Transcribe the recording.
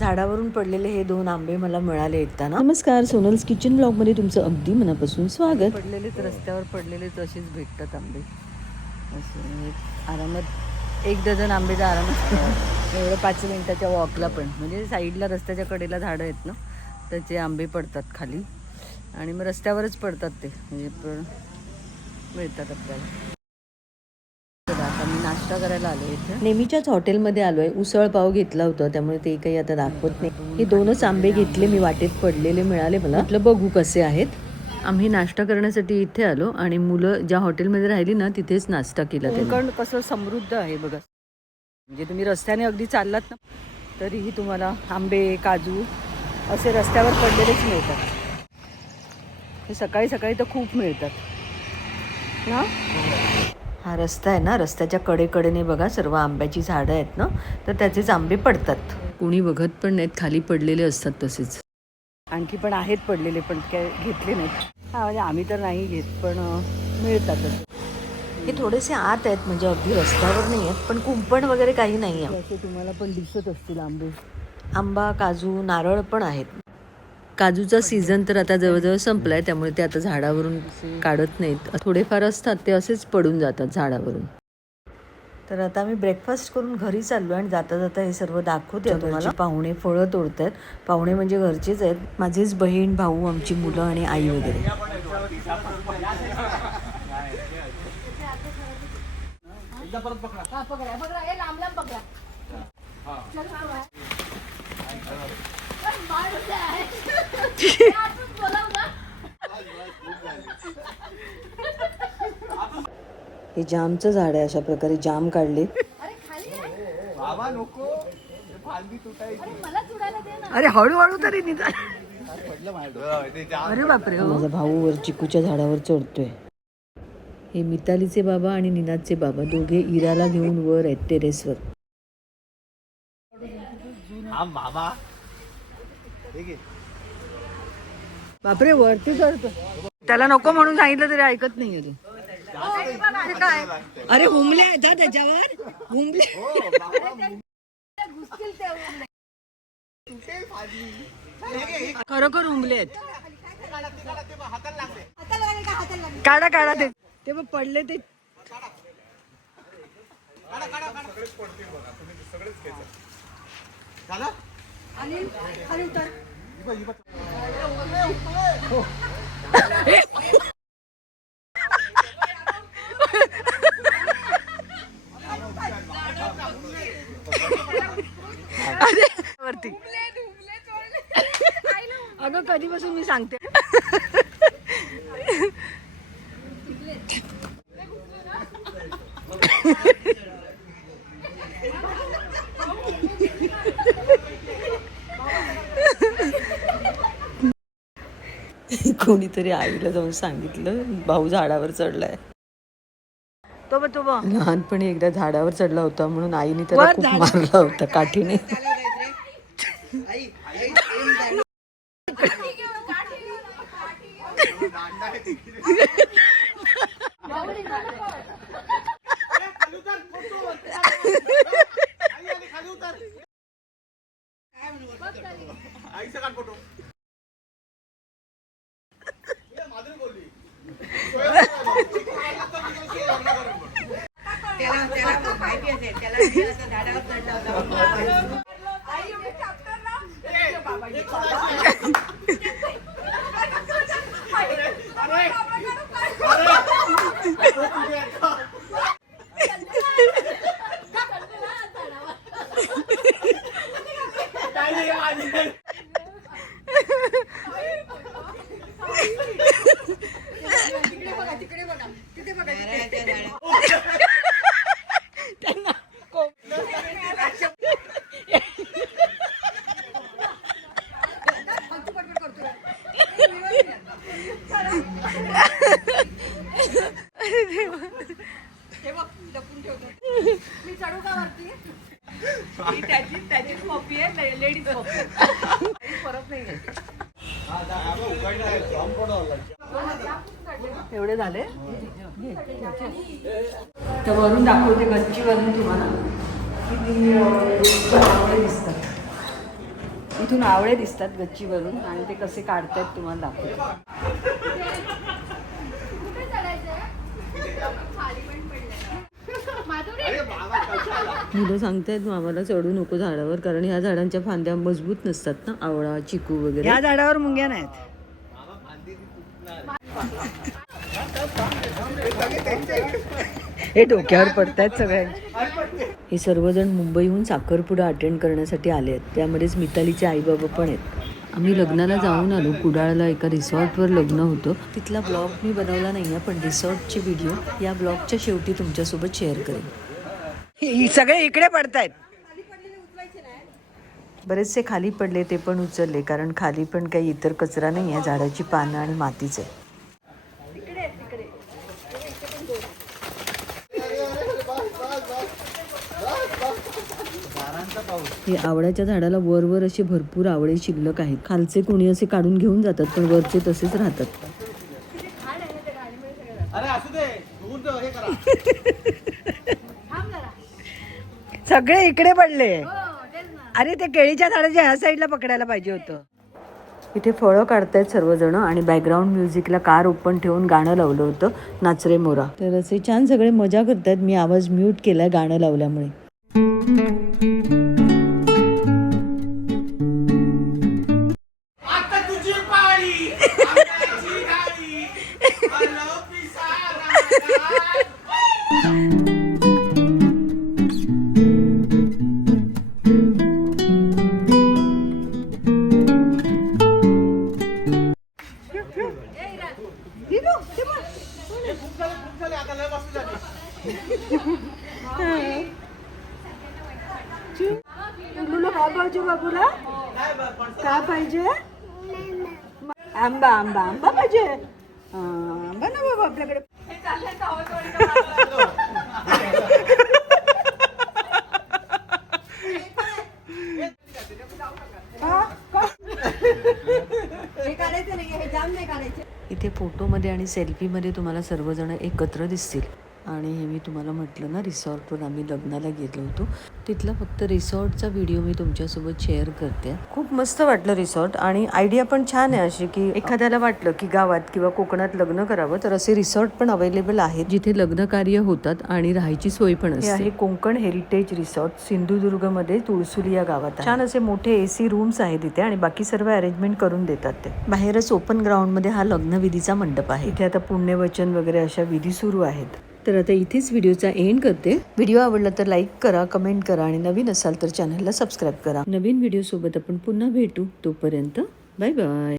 झाडावरून पडलेले हे 2 आंबे मला मिळाले येताना. नमस्कार, सोनल्स किचन ब्लॉगमध्ये तुमचं अगदी मनापासून स्वागत. पडलेलेच रस्त्यावर पडलेलेच असेच भेटतात आंबे. असे आरामात 1 डझन आंबे तर आरामात एवढं 5 मिनिटाच्या वॉकला पण, म्हणजे साईडला रस्त्याच्या कडेला झाडं आहेत ना, त्याचे आंबे पडतात खाली आणि मग रस्त्यावरच पडतात ते, म्हणजे मिळतात आपल्याला. आता मी नाश्ता करायला आलो इथे. नेहमीच्याच हॉटेलमध्ये आलोय. उसळ पाव घेतला होता, त्यामुळे ते काही आता दाखवत नाही. हे 2च आंबे घेतले मी, वाटेत पडलेले मिळाले मला. म्हटलं बघू कसे आहेत. आम्ही नाश्ता करण्यासाठी इथे आलो आणि मुलं ज्या हॉटेलमध्ये राहिली ना तिथेच नाश्ता केला. कोकण कसं समृद्ध आहे बघा. म्हणजे तुम्ही रस्त्याने अगदी चाललात ना तरीही तुम्हाला आंबे, काजू असे रस्त्यावर पडलेलेच मिळतात. हे सकाळी सकाळी तर खूप मिळतात ना. हा रस्ता आहे ना, रस्त्याच्या कडेकडेने बघा सर्व आंब्याची झाडं आहेत ना, तर त्याचेच आंबे पडतात. कोणी बघत पण नाहीत, खाली पडलेले असतात तसेच. आणखी पण आहेत पडलेले, पण काय घेतले नाहीत. हा, म्हणजे आम्ही तर नाही घेत, पण मिळतातच. हे थोडेसे आत आहेत, म्हणजे अगदी रस्त्यावर नाही आहेत, पण कुंपण वगैरे काही नाही आहे. असे तुम्हाला पण दिसत असतील आंबे. आंबा, काजू, नारळ पण आहेत. काजूचा सीझन तर आता जवळजवळ संपलाय, त्यामुळे ते आता झाडावरून काढत नाहीत. थोडेफार असतात ते असेच पडून जातात झाडावरून. तर आता मी ब्रेकफास्ट करून घरी चाललो आणि जाता जाता हे सर्व दाखवते तुम्हाला. पाहुणे फळं तोडतात. पाहुणे म्हणजे घरचेच आहेत, माझीच बहीण, भाऊ, आमची मुलं आणि आई वगैरे. हे जामचं झाड आहे, अशा प्रकारे जाम काढले. अरे हळूहळू तरी निघा. अरे बापरे. माझा भाऊ वर चिकूच्या झाडावर चढतोय. हे मितालीचे बाबा आणि निनादचे बाबा दोघे इराला घेऊन वर आहेत टेरेसवर. बापरे, वरती चढतो. त्याला नको म्हणून सांगितलं तरी ऐकत नाही तू. अरे हुमले आहेत त्याच्यावर, हुमले. खरोखर हुमले आहेत. काढा काढा ते मग पडले ते. वरती अगं कधीपासून मी सांगते. कोणीतरी आईला जाऊन सांगितलं भाऊ झाडावर चढलाय. तो लहानपणी एकदा झाडावर चढला होता म्हणून आईने त्याला खूप मारला होता काठीने. त्याचीच कॉपी आहे, लेडीज कॉपी. फरक नाही आहे. एवढे झाले तर वरून दाखवते, गच्चीवरून तुम्हाला किती दिसतात. इथून आवळे दिसतात गच्चीवरून आणि ते कसे काढतायत तुम्हाला दाखवतो. मुलं सांगतायत मामाला चढू नको झाडावर, कारण ह्या झाडांच्या फांद्या मजबूत नसतात ना, आवळा चिकू वगैरे. ह्या झाडावर मुंग्या नाहीत. हे डोक्यावर पडतायत सगळ्यांचे. हे सर्वजण मुंबईहून साखरपुडा अटेंड करण्यासाठी आले आहेत. त्यामध्येच मितालीचे आईबाबा पण आहेत. आम्ही लग्नाला जाऊन आलो. कुडाळला एका रिसॉर्टवर लग्न होतं. तिथला ब्लॉग मी बनवला नाही आहे, पण रिसॉर्टचे व्हिडिओ या ब्लॉगच्या शेवटी तुमच्यासोबत शेअर करेन. सगळे इकडे पडतायत. बरेचसे खाली पडले, ते पण उचलले, कारण खाली पण काही इतर कचरा नाही आहे. झाडाची पानं आणि मातीच आहे. हे आवळ्याच्या झाडाला वर असे भरपूर आवळे शिल्लक आहेत. खालचे कोणी असे काढून घेऊन जातात, पण वरचे तसेच राहतात. सगळे इकडे पडले. अरे ते केळीच्या झाडाच्या ह्या साईडला पकडायला पाहिजे होतं. इथे फळं काढतायत सर्वजण आणि बॅकग्राऊंड म्युझिकला कार ओपन ठेवून गाणं लावलं होतं, नाचरे मोरा. तर असे छान सगळे मजा करतायत. मी आवाज म्यूट केलाय गाणं लावल्यामुळे. बाबूला काय पाहिजे? आंबा आंबा आंबा पाहिजे. आंबा ना बाबा आपल्याकडे. इथे फोटोमध्ये आणि सेल्फीमध्ये तुम्हाला सर्वजण एकत्र दिसतील. आणि हे मी तुम्हाला म्हटलं ना, रिसॉर्टवर आम्ही लग्नाला गेलो होतो. तिथला फक्त रिसॉर्टचा व्हिडिओ मी तुमच्यासोबत शेअर करते. खूप मस्त वाटलं रिसॉर्ट, आणि आयडिया पण छान आहे अशी, की एखाद्याला वाटलं की गावात किंवा कोकणात लग्न करावं तर असे रिसॉर्ट पण अवेलेबल आहेत, जिथे लग्न कार्य होतात आणि राहायची सोय पण असते. हे आहे कोकण हेरिटेज रिसॉर्ट, सिंधुदुर्गमध्ये तुळसुली या गावात. छान असे मोठे AC रूम्स आहेत इथे, आणि बाकी सर्व अरेंजमेंट करून देतात ते. बाहेरच ओपन ग्राउंड मध्ये हा लग्नविधीचा मंडप आहे. इथे आता पुण्यवचन वगैरे अशा विधी सुरू आहेत. तर आता इथेच व्हिडिओचा एंड करते. व्हिडिओ आवडला तर लाईक करा, कमेंट करा, आणि नवीन असाल तर चॅनलला सबस्क्राईब करा. नवीन व्हिडिओ सोबत आपण पुन्हा भेटू. तोपर्यंत बाय बाय.